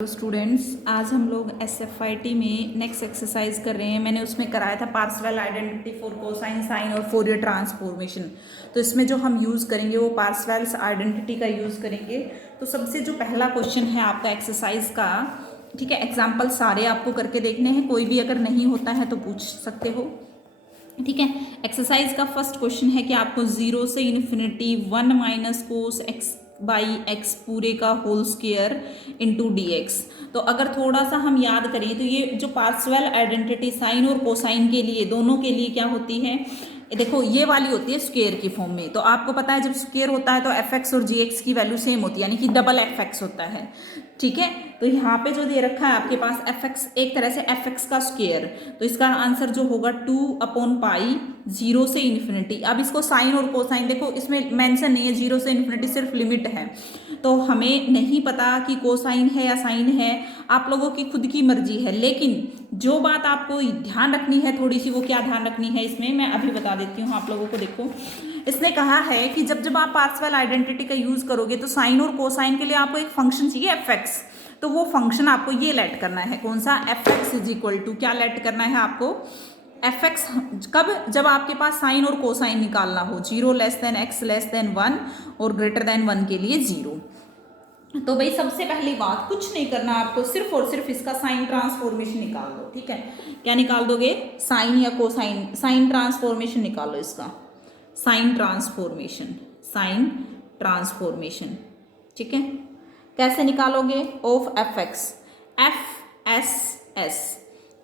Students, आज हम लोग SFIT में नेक्स्ट एक्सरसाइज कर रहे हैं। मैंने उसमें कराया था Parseval identity for cosine, sine और फोरियर ट्रांसफॉर्मेशन। तो इसमें जो हम यूज़ करेंगे वो पार्सेवल्स आइडेंटिटी का यूज़ करेंगे। तो सबसे जो पहला क्वेश्चन है आपका एक्सरसाइज का, ठीक है, एग्जाम्पल सारे आपको करके देखने हैं, कोई भी अगर नहीं होता है तो पूछ सकते हो, ठीक है। एक्सरसाइज का फर्स्ट क्वेश्चन है कि आपको 0 से infinity 1 minus cos x by x पूरे का whole square into d x. तो अगर थोड़ा सा हम याद करें तो ये जो पार्सेवल आइडेंटिटी साइन और कोसाइन के लिए, दोनों के लिए क्या होती है, देखो ये वाली होती है स्क्वायर की फॉर्म में। तो आपको पता है जब स्क्वायर होता है तो एफ एक्स और जी एक्स की वैल्यू सेम होती है, यानी कि डबल एफ एक्स होता है, ठीक है। तो यहाँ पे जो दे रखा है आपके पास एफ एक्स, एक तरह से एफ एक्स का स्क्वायर, तो इसका आंसर जो होगा 2/पाई 0 से इन्फिनिटी। अब इसको साइन और कोसाइन, देखो इसमें मेंशन नहीं है, 0 से इन्फिनिटी सिर्फ लिमिट है, तो हमें नहीं पता कि कोसाइन है या साइन है, आप लोगों की खुद की मर्जी है। लेकिन जो बात आपको ध्यान रखनी है थोड़ी सी, वो क्या ध्यान रखनी है इसमें मैं अभी बता देती हूँ आप लोगों को। देखो इसने कहा है कि जब जब आप पार्सेवल आइडेंटिटी का यूज करोगे तो साइन और कोसाइन के लिए आपको एक फंक्शन चाहिए एफ एक्स। तो वो फंक्शन आपको ये लेट करना है, कौन सा, f x is equal to क्या लेट करना है आपको, एफ एक्स। कब, जब आपके पास साइन और कोसाइन निकालना हो, 0 less than x less than 1 और ग्रेटर देन 1 के लिए 0। तो भाई सबसे पहली बात, कुछ नहीं करना आपको, सिर्फ और सिर्फ इसका साइन ट्रांसफॉर्मेशन निकाल दो, ठीक है। क्या निकाल दोगे, साइन या कोसाइन, साइन ट्रांसफॉर्मेशन निकालो इसका, साइन ट्रांसफॉर्मेशन, साइन ट्रांसफॉर्मेशन, ठीक है। कैसे निकालोगे, of f x, f s s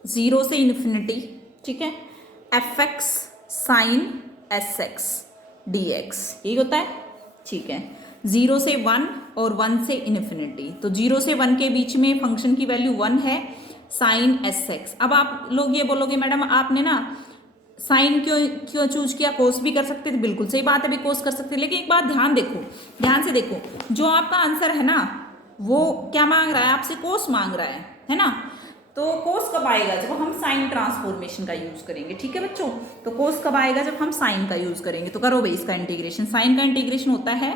0 से इन्फिनिटी, ठीक है, f x sine s x d x, यही होता है, ठीक है। 0 से 1 और 1 से इन्फिनिटी, तो 0 से 1 के बीच में फंक्शन की वैल्यू 1 है, साइन एस एक्स। अब आप लोग ये बोलोगे मैडम आपने ना साइन क्यों चूज किया, कोस भी कर सकते थे, बिल्कुल सही बात है, भी कोस कर सकते थे। लेकिन एक बात ध्यान देखो, ध्यान से देखो, जो आपका आंसर है ना वो क्या मांग रहा है आपसे, कोस मांग रहा है ना। तो कोस कब आएगा, जब हम साइन ट्रांसफॉर्मेशन का यूज करेंगे, ठीक है बच्चों। तो कोस कब आएगा, जब हम साइन का यूज करेंगे। तो करो भाई इसका इंटीग्रेशन, साइन का इंटीग्रेशन होता है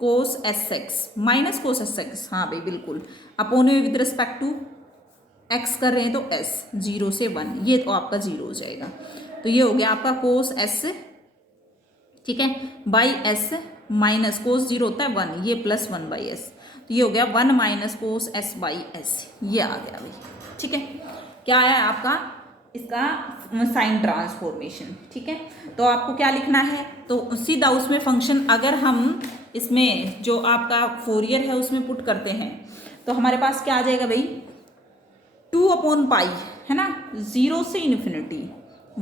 cos s x minus cos s x, हाँ भाई बिल्कुल, अपोन में विद रिस्पेक्ट टू एक्स कर रहे हैं तो एस, 0 से 1, ये तो आपका 0 हो जाएगा। तो ये हो गया आपका कोस एस, ठीक है, बाई एस माइनस कोस 0 होता है 1, ये प्लस 1 बाई एस, तो ये हो गया 1 minus cos s by S, ये आ गया भाई, ठीक है। क्या आया आपका, इसका साइन ट्रांसफॉर्मेशन, ठीक है। तो आपको क्या लिखना है, तो सीधा उसमें फंक्शन, अगर हम इसमें जो आपका फोरियर है उसमें पुट करते हैं तो हमारे पास क्या आ जाएगा भाई, 2/पाई, है ना, 0 से infinity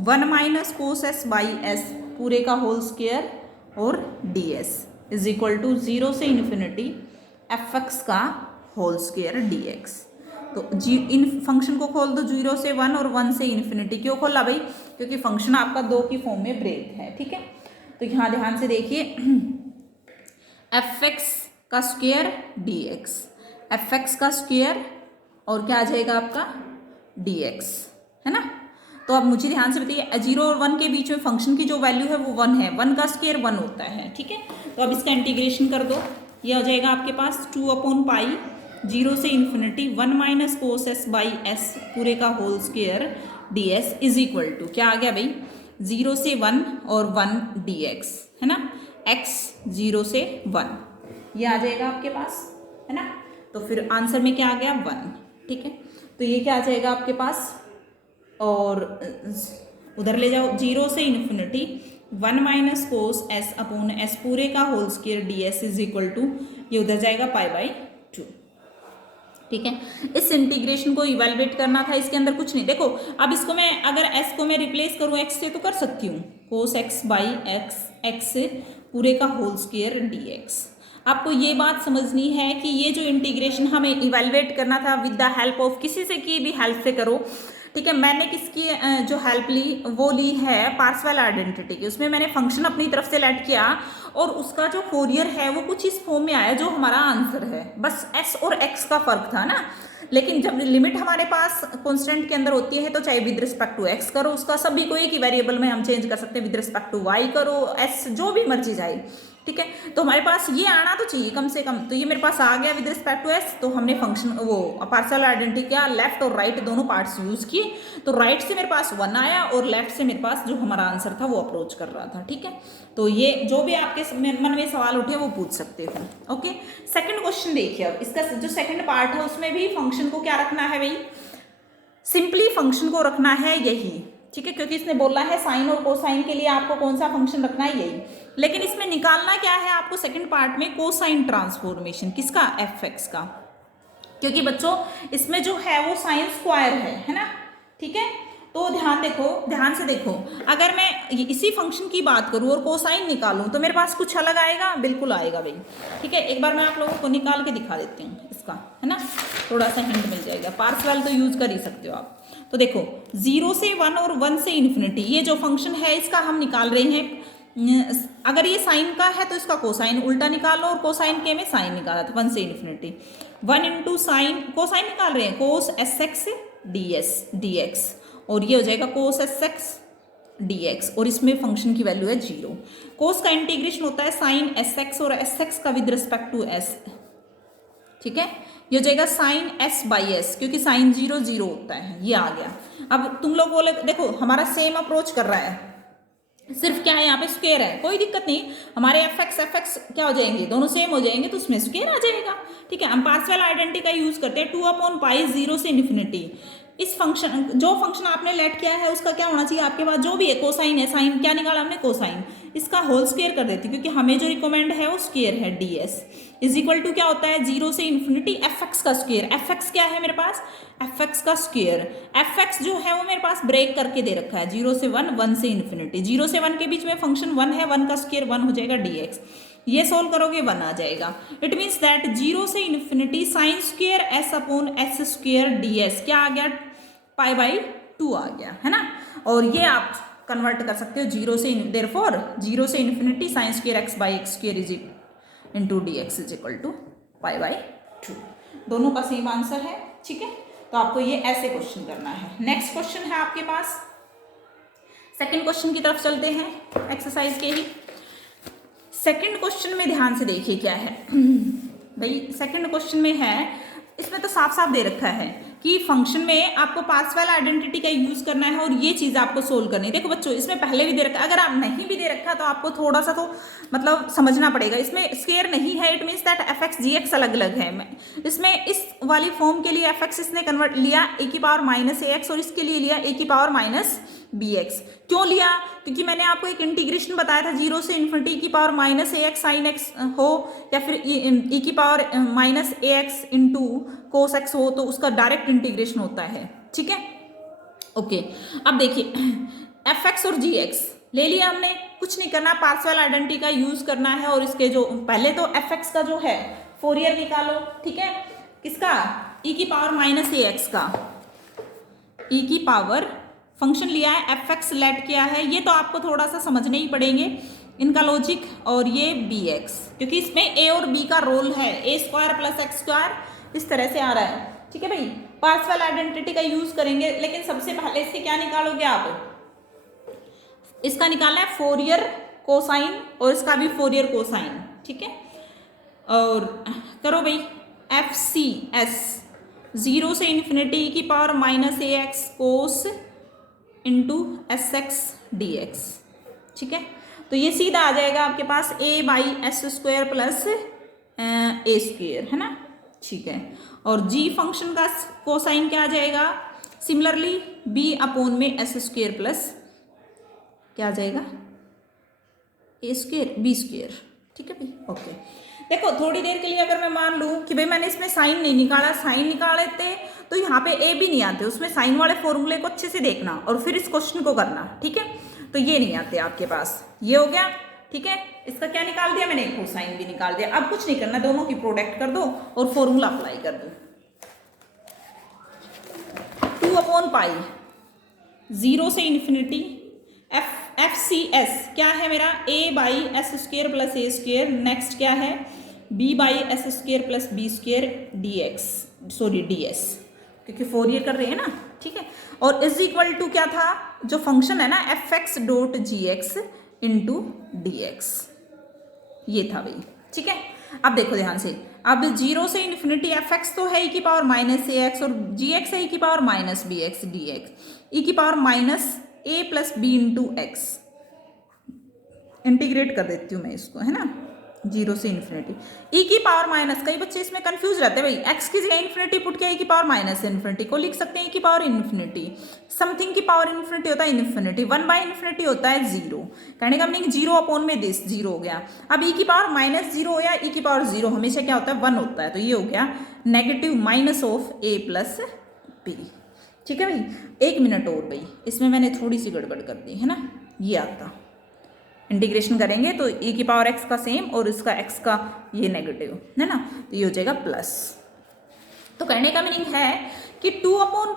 1 minus cos s by s पूरे का होल स्क्वायर और d s is equal to 0 से इन्फिनिटी एफ एक्स का होल स्क्वायर डी एक्स। तो इन फंक्शन को खोल दो, 0 से 1 और 1 से इन्फिनिटी। क्यों खोला भाई, क्योंकि फंक्शन आपका 2 की फॉर्म में ब्रेक है, ठीक है। तो यहाँ ध्यान से देखिए, एफ एक्स का square d x, F x का स्क्वायर और क्या आ जाएगा आपका डी एक्स, है ना। तो अब मुझे ध्यान से बताइए, 0 और 1 के बीच में फंक्शन की जो वैल्यू है वो 1 है, 1 का स्क्वायर 1 होता है, ठीक है। तो अब इसका इंटीग्रेशन कर दो, ये हो जाएगा आपके पास 2/पाई 0 से infinity 1 minus cos s by s पूरे का whole square d s is equal to क्या आ गया भाई, 0 से 1 और 1 डी एक्स, है ना, x 0 से 1, ये आ जाएगा आपके पास, है ना। तो फिर आंसर में क्या आ गया 1, ठीक है। तो ये क्या आ जाएगा आपके पास, और उधर ले जाओ, 0 से infinity 1 minus cos s upon s पूरे का whole square d s is equal to, ये उधर जाएगा पाई बाई 2, ठीक है। इस इंटीग्रेशन को इवेलुएट करना था, इसके अंदर कुछ नहीं। देखो अब इसको मैं, अगर s को मैं रिप्लेस करूँ x से तो कर सकती हूँ, कोस x बाई x पूरे का होल स्क्वायर डी एक्स। आपको ये बात समझनी है कि ये जो इंटीग्रेशन हमें इवेलुएट करना था विद द हेल्प ऑफ, किसी से की भी हेल्प से करो, ठीक है। मैंने किसकी जो हेल्प ली वो ली है पार्सेवल आइडेंटिटी की, उसमें मैंने फंक्शन अपनी तरफ से लेट किया और उसका जो फोरियर है वो कुछ इस फॉर्म में आया जो हमारा आंसर है, बस s और x का फर्क था ना। लेकिन जब लिमिट हमारे पास कांस्टेंट के अंदर होती है तो चाहे विद रिस्पेक्ट टू x करो, उसका सभी को एक ही वेरिएबल में हम चेंज कर सकते हैं, विद रिस्पेक्ट टू y करो, s जो भी मर्जी जाए, ठीक है। तो हमारे पास ये आना तो चाहिए कम से कम। तो ये मेरे पास आ गया विद रिस्पेक्ट टू एस। तो हमने फंक्शन वो पार्शियल आइडेंटिटी क्या, लेफ्ट और राइट दोनों पार्ट्स यूज किए। तो राइट से मेरे पास 1 आया और लेफ्ट से मेरे पास जो हमारा आंसर था वो अप्रोच कर रहा था। ठीक है, तो ये जो भी आपके मन में सवाल उठे वो पूछ सकते हो। ओके, सेकेंड क्वेश्चन देखिए। अब इसका जो सेकेंड पार्ट है उसमें भी फंक्शन को क्या रखना है भाई, सिंपली फंक्शन को रखना है यही। ठीक है, क्योंकि इसने बोला है साइन और कोसाइन के लिए आपको कौन सा फंक्शन रखना है, यही। लेकिन इसमें निकालना क्या है आपको सेकंड पार्ट में, कोसाइन ट्रांसफॉर्मेशन। किसका, एफ एक्स का। क्योंकि बच्चों इसमें जो है वो साइन स्क्वायर है ना। ठीक है, तो ध्यान से देखो, अगर मैं इसी फंक्शन की बात करूं और कोसाइन निकालूं तो मेरे पास कुछ अलग आएगा, बिल्कुल आएगा भाई। ठीक है, एक बार मैं आप लोगों को निकाल के दिखा देती हूँ इसका, है ना, थोड़ा सा हिंट मिल जाएगा। पार्शियल तो यूज कर ही सकते हो आप। तो देखो 0 से 1 और 1 से इन्फिनिटी, ये जो फंक्शन है इसका हम निकाल रहे हैं। अगर ये साइन का है तो इसका कोसाइन उल्टा निकालो, और कोसाइन के में साइन निकाला था 1 से इन्फिनिटी। 1 इंटू साइन, कोसाइन निकाल रहे हैं, कोस एस एक्स डी एक्स, और ये हो जाएगा कोस एस एक्स डी एक्स, और इसमें फंक्शन की वैल्यू है 0। कोस का इंटीग्रेशन होता है साइन एस एक्स और एस एक्स का विद रिस्पेक्ट टू एस। ठीक है, ये हो जाएगा साइन एस बाई एस, क्योंकि साइन 0 0 होता है, ये आ गया। अब तुम लोग बोले देखो हमारा सेम अप्रोच कर रहा है, सिर्फ क्या है यहाँ पे स्क्वायर है, कोई दिक्कत नहीं। हमारे एफ एक्स क्या हो जाएंगे, दोनों सेम हो जाएंगे, तो उसमें स्क्वायर आ जाएगा। ठीक है, हम पार्शियल आइडेंटिटी का यूज करते हैं 2/पाई 0 से इन्फिनिटी। इस फंक्शन, जो फंक्शन आपने लेट किया है उसका क्या होना चाहिए आपके पास, जो भी है कोसाइन है, साइन क्या निकाला हमने, कोसाइन, इसका होल स्क्वायर कर देती, क्योंकि हमें जो रिकमेंड है वो स्क्वायर है। D s is equal to क्या होता है, 0 से इन्फिनिटी एफ एक्स का स्क्वायर। एफ एक्स क्या है मेरे पास, एफ एक्स का स्क्वायर। एफ एक्स जो है वो मेरे पास ब्रेक करके दे रखा है 0 से 1, 1 से इन्फिनिटी। 0 से 1 के बीच में फंक्शन 1 है, 1 का स्क्वायर 1 हो जाएगा डी एक्स। ये सोल्व करोगे 1 आ जाएगा। इट मीन्स दैट 0 से infinity sine square S upon S square d S क्या आ गया, पाई बाई 2 आ गया, है ना। और ये आप कन्वर्ट कर सकते हो 0 से, देयरफॉर 0 से infinity sine square x by x square is into d x is equal to pi by 2। दोनों का सेम आंसर है। ठीक है, तो आपको ये ऐसे क्वेश्चन करना है। नेक्स्ट क्वेश्चन है आपके पास, सेकंड क्वेश्चन की तरफ चलते हैं एक्सरसाइज के ही। सेकंड क्वेश्चन में ध्यान से देखिए क्या है भाई। सेकंड क्वेश्चन में है, इसमें तो साफ साफ दे रखा है कि फंक्शन में आपको पार्शियल आइडेंटिटी का यूज करना है और ये चीज आपको सोल्व करनी है। देखो बच्चों इसमें पहले भी दे रखा है, अगर आप नहीं भी दे रखा तो आपको थोड़ा सा तो मतलब समझना पड़ेगा। इसमें स्क्वायर नहीं है, it means that f x g x अलग अलग है। इसमें इस वाली फॉर्म के लिए एफ एक्स इसने कन्वर्ट लिया ए की पावर माइनस ए एक्स, और इसके लिए लिया ए की पावर माइनस बी एक्स। क्यों लिया, क्योंकि मैंने आपको एक इंटीग्रेशन बताया था 0 से इन्फिनिटी की power minus a x sine x हो, या फिर ई की power minus a x into cos x हो, तो उसका डायरेक्ट इंटीग्रेशन होता है। ठीक है, ओके। अब देखिए एफ एक्स और जी एक्स ले लिया हमने, कुछ नहीं करना, पार्शियल आइडेंटिटी का यूज करना है। और इसके जो पहले तो एफ एक्स का जो है फोरियर निकालो। ठीक है, किसका, ई की पावर माइनस ए एक्स का, ई की पावर फंक्शन लिया है, एफ एक्स लेट किया है, ये तो आपको थोड़ा सा समझने ही पड़ेंगे इनका लॉजिक। और ये बी एक्स, क्योंकि इसमें ए और बी का रोल है, ए स्क्वायर प्लस एक्स स्क्वायर इस तरह से आ रहा है। ठीक है भाई, पार्शियल आइडेंटिटी का यूज करेंगे, लेकिन सबसे पहले इससे क्या निकालोगे आप, इसका निकालना है फोरियर कोसाइन, और इसका भी फोरियर कोसाइन। ठीक है, और करो भाई एफ सी एस 0 से इन्फिनिटी की power minus a x cos into s x d x. ठीक है, तो ये सीधा आ जाएगा आपके पास a by s square plus a square, है ना। ठीक है, और g फंक्शन का कोसाइन क्या आ जाएगा, सिमिलरली b अपॉन में एस स्क्वायर प्लस क्या आ जाएगा, ए स्क्वायर बी स्क्वायर। ठीक है भाई, ओके। देखो थोड़ी देर के लिए अगर मैं मान लूँ कि भाई मैंने इसमें साइन नहीं निकाला, साइन निकाल लेते तो यहाँ पे ए भी नहीं आते, उसमें साइन वाले फॉर्मूले को अच्छे से देखना और फिर इस क्वेश्चन को करना। ठीक है, तो ये नहीं आते आपके पास, ये हो गया। ठीक है, इसका क्या निकाल दिया मैंने, कोसाइन भी निकाल दिया। अब कुछ नहीं करना, दोनों की प्रोडक्ट कर दो और फॉर्मूला अप्लाई कर दो। 2/पाई 0 से इन्फिनिटी एफ सी एस क्या है मेरा, a by s square plus a square, next क्या है b by s square plus b square d x, sorry d s, क्योंकि फोरियर कर रहे हैं ना। ठीक है, और इज इक्वल टू क्या था, जो फंक्शन है ना F x dot G x into d x. ये था भाई, ठीक है। अब देखो ध्यान से, अब 0 से इन्फिनिटी एफ एक्स तो है ई की पावर माइनस ए एक्स, और जी एक्स है ई की power minus b x d x, e की power minus a plus b into x. Integrate कर देती हूँ मैं इसको, है ना, 0 से इन्फिनिटी ई की पावर माइनस। कई बच्चे इसमें कंफ्यूज रहते हैं भाई, एक्स की जगह इन्फिनिटी पुट किया, ई की पावर माइनस इन्फिनिटी को लिख सकते हैं ई की पावर इन्फिनिटी। समथिंग की पावर इन्फिनिटी होता है इन्फिनिटी, 1 बाई इन्फिनिटी होता है 0। कहने का मीनिंग 0 अपॉन में दिस 0 हो गया। अब ई की पावर माइनस 0 हो या ई की पावर 0 हमेशा क्या होता है 1 होता है, तो ये हो गया negative minus of a plus b. ठीक है भाई, 1 मिनट और भाई, इसमें मैंने थोड़ी सी गड़बड़ कर दी है ना, ये आता इंटीग्रेशन करेंगे तो ई की पावर एक्स का सेम और इसका एक्स का ये नेगेटिव है ना, तो ये हो जाएगा प्लस। तो कहने का मीनिंग है कि 2 अपॉन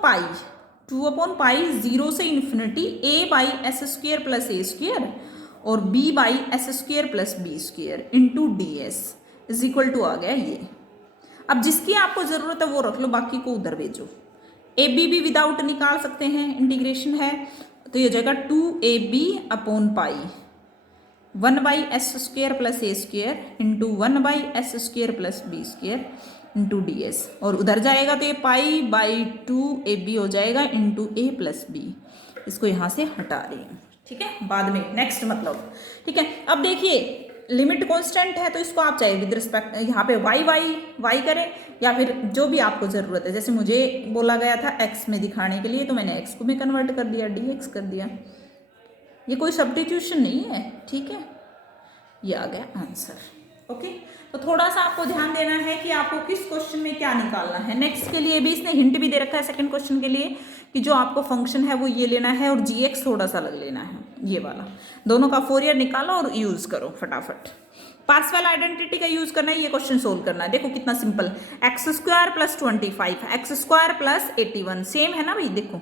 पाई 0 से infinity a by s square plus a square और b by s square plus b square into d s is equal to आ गया ये। अब जिसकी आपको ज़रूरत है वो रख लो, बाकी को उधर भेजो। ए बी भी विदाउट निकाल सकते हैं, इंटीग्रेशन है, तो ये हो जाएगा 2ab upon pi 1 by s square plus a square into 1 by s square plus b square into d s, और उधर जाएगा तो ये पाई बाई 2ab हो जाएगा इंटू ए प्लस बी। इसको यहाँ से हटा रही हूँ, ठीक है, बाद में नेक्स्ट मतलब, ठीक है। अब देखिए लिमिट कांस्टेंट है तो इसको आप चाहे विद रिस्पेक्ट यहाँ पे वाई करें या फिर जो भी आपको ज़रूरत है। जैसे मुझे बोला गया था एक्स में दिखाने के लिए तो मैंने एक्स को में कन्वर्ट कर दिया, डी एक्स कर दिया, ये कोई सब्स्टिट्यूशन नहीं है, ठीक है। ये आ गया आंसर। ओके, तो थोड़ा सा आपको ध्यान देना है कि आपको किस क्वेश्चन में क्या निकालना है। नेक्स्ट के लिए भी इसने हिंट भी दे रखा है सेकंड क्वेश्चन के लिए कि जो आपको फंक्शन है वो ये लेना है और जी एक्स थोड़ा सा अलग लेना है, ये वाला। दोनों का फोरियर निकालो और यूज करो फटाफट। पार्शियल आइडेंटिटी का यूज करना है, ये क्वेश्चन सोल्व करना है। देखो कितना simple, x square plus 25 x square plus 81 same है ना भाई, देखो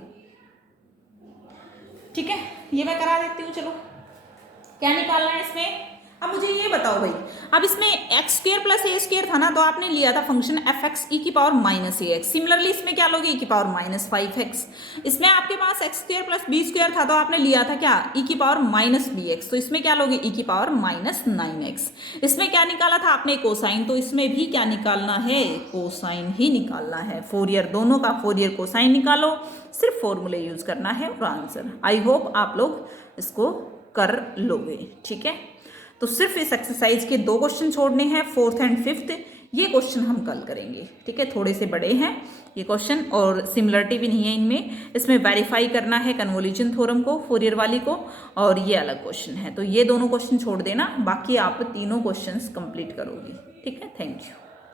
ठीक है। ये मैं करा देती हूँ, चलो क्या निकालना है इसमें। अब मुझे ये बताओ भाई, अब इसमें x square plus a square था ना, तो आपने लिया था फंक्शन एफ एक्स ई की power minus a x. Similarly इसमें क्या लोगे, ई की पावर माइनस 5x। इसमें आपके पास x square plus b square था तो आपने लिया था क्या, ई की पावर माइनस बी एक्स। तो इसमें क्या लोगे, ई की पावर माइनस 9x। इसमें क्या निकाला था आपने, कोसाइन, तो इसमें भी क्या निकालना है, कोसाइन ही निकालना है। फोरियर, दोनों का फोरियर कोसाइन निकालो, सिर्फ फॉर्मूले यूज करना है और आंसर। आई होप आप लोग इसको कर लोगे, ठीक है। तो सिर्फ इस एक्सरसाइज के 2 क्वेश्चन छोड़ने हैं, 4th एंड 5th। ये क्वेश्चन हम कल करेंगे, ठीक है। थोड़े से बड़े हैं ये क्वेश्चन और सिमिलरिटी भी नहीं है इनमें। इसमें वेरीफाई करना है कन्वोल्यूशन थ्योरम को, फोरियर वाली को, और ये अलग क्वेश्चन है। तो ये दोनों क्वेश्चन छोड़ देना, बाकी आप तीनों क्वेश्चंस कंप्लीट करोगे, ठीक है। Thank you.